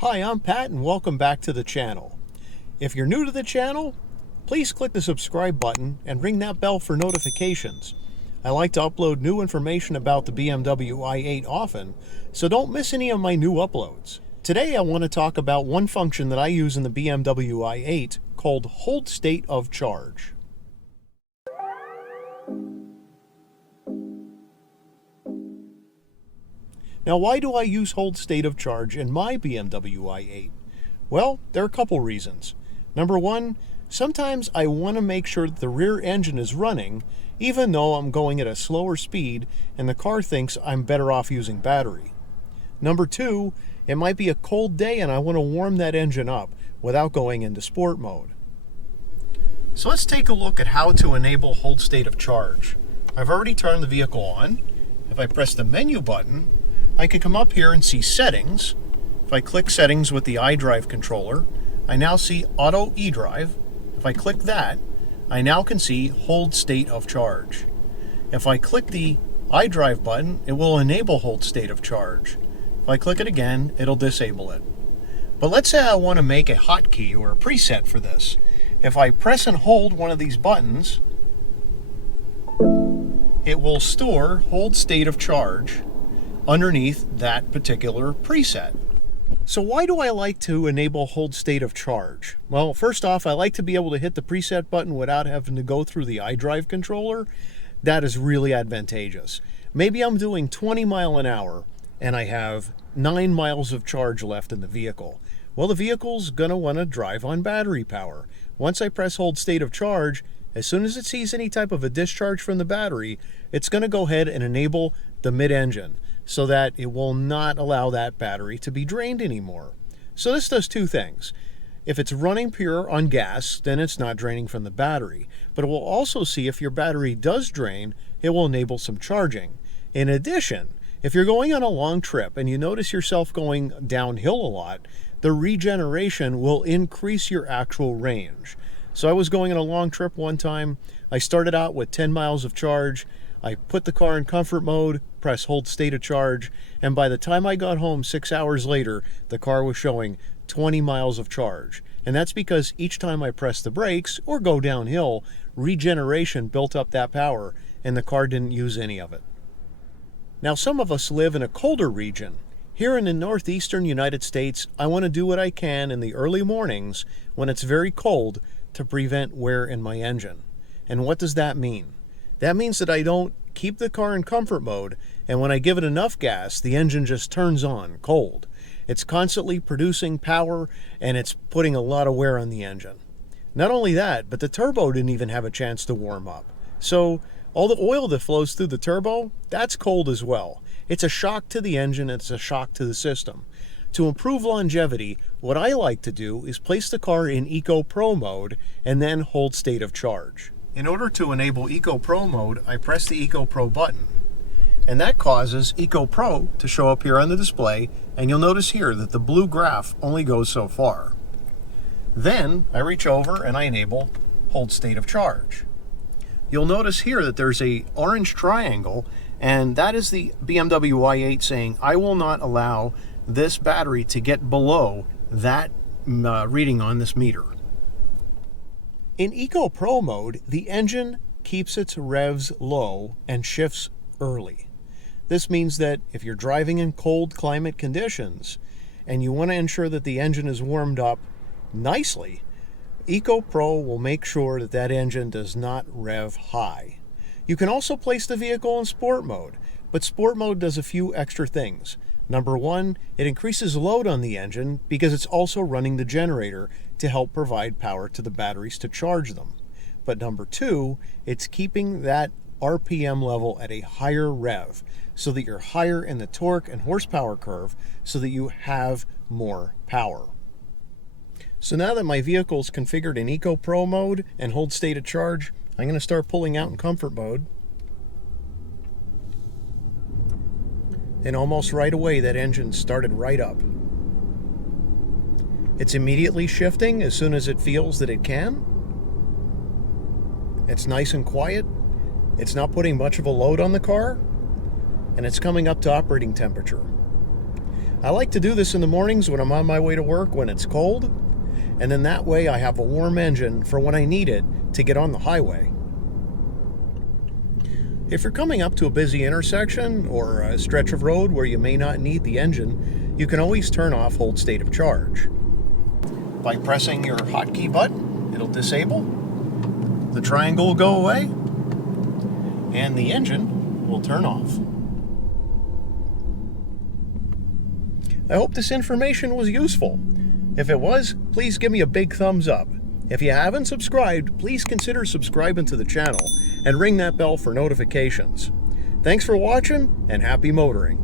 Hi, I'm Pat and welcome back to the channel. If you're new to the channel, please click the subscribe button and ring that bell for notifications. I like to upload new information about the BMW i8 often, so don't miss any of my new uploads. Today I want to talk about one function that I use in the BMW i8 called hold state of charge. Now, why do I use hold state of charge in my BMW i8? Well, there are a couple reasons. Number one, sometimes I want to make sure that the rear engine is running, even though I'm going at a slower speed and the car thinks I'm better off using battery. Number two, it might be a cold day and I want to warm that engine up without going into sport mode. So let's take a look at how to enable hold state of charge. I've already turned the vehicle on. If I press the menu button, I can come up here and see settings. If I click settings with the iDrive controller, I now see auto eDrive. If I click that, I now can see hold state of charge. If I click the iDrive button, it will enable hold state of charge. If I click it again, it'll disable it. But let's say I want to make a hotkey or a preset for this. If I press and hold one of these buttons, it will store hold state of charge underneath that particular preset. So why do I like to enable hold state of charge? Well, first off, I like to be able to hit the preset button without having to go through the iDrive controller. That is really advantageous. Maybe I'm doing 20 miles an hour and I have 9 miles of charge left in the vehicle. Well, the vehicle's gonna wanna drive on battery power. Once I press hold state of charge, as soon as it sees any type of a discharge from the battery, it's gonna go ahead and enable the mid-engine, so that it will not allow that battery to be drained anymore. So this does two things. If it's running pure on gas, then it's not draining from the battery. But it will also see if your battery does drain, it will enable some charging. In addition, if you're going on a long trip and you notice yourself going downhill a lot, the regeneration will increase your actual range. So I was going on a long trip one time. I started out with 10 miles of charge. I put the car in comfort mode, press hold state of charge, and by the time I got home 6 hours later, the car was showing 20 miles of charge. And that's because each time I pressed the brakes or go downhill, regeneration built up that power and the car didn't use any of it. Now, some of us live in a colder region. Here in the northeastern United States, I want to do what I can in the early mornings when it's very cold to prevent wear in my engine. And what does that mean? That means that I don't keep the car in comfort mode, and when I give it enough gas, the engine just turns on cold. It's constantly producing power, and it's putting a lot of wear on the engine. Not only that, but the turbo didn't even have a chance to warm up. So all the oil that flows through the turbo, that's cold as well. It's a shock to the engine, it's a shock to the system. To improve longevity, what I like to do is place the car in Eco Pro mode and then hold state of charge. In order to enable Eco Pro mode, I press the Eco Pro button, and that causes Eco Pro to show up here on the display, and you'll notice here that the blue graph only goes so far. Then I reach over and I enable hold state of charge. You'll notice here that there's a orange triangle, and that is the BMW i8 saying, I will not allow this battery to get below that reading on this meter. In Eco Pro mode, the engine keeps its revs low and shifts early. This means that if you're driving in cold climate conditions and you want to ensure that the engine is warmed up nicely, Eco Pro will make sure that that engine does not rev high. You can also place the vehicle in sport mode, but sport mode does a few extra things. Number one, it increases load on the engine because it's also running the generator to help provide power to the batteries to charge them. But number two, it's keeping that RPM level at a higher rev so that you're higher in the torque and horsepower curve so that you have more power. So now that my vehicle is configured in Eco Pro mode and hold state of charge, I'm going to start pulling out in comfort mode. And almost right away, that engine started right up. It's immediately shifting as soon as it feels that it can. It's nice and quiet. It's not putting much of a load on the car. And it's coming up to operating temperature. I like to do this in the mornings when I'm on my way to work when it's cold, and then that way I have a warm engine for when I need it to get on the highway. If you're coming up to a busy intersection or a stretch of road where you may not need the engine, you can always turn off hold state of charge. By pressing your hotkey button, it'll disable, the triangle will go away, and the engine will turn off. I hope this information was useful. If it was, please give me a big thumbs up. If you haven't subscribed, please consider subscribing to the channel and ring that bell for notifications. Thanks for watching, and happy motoring.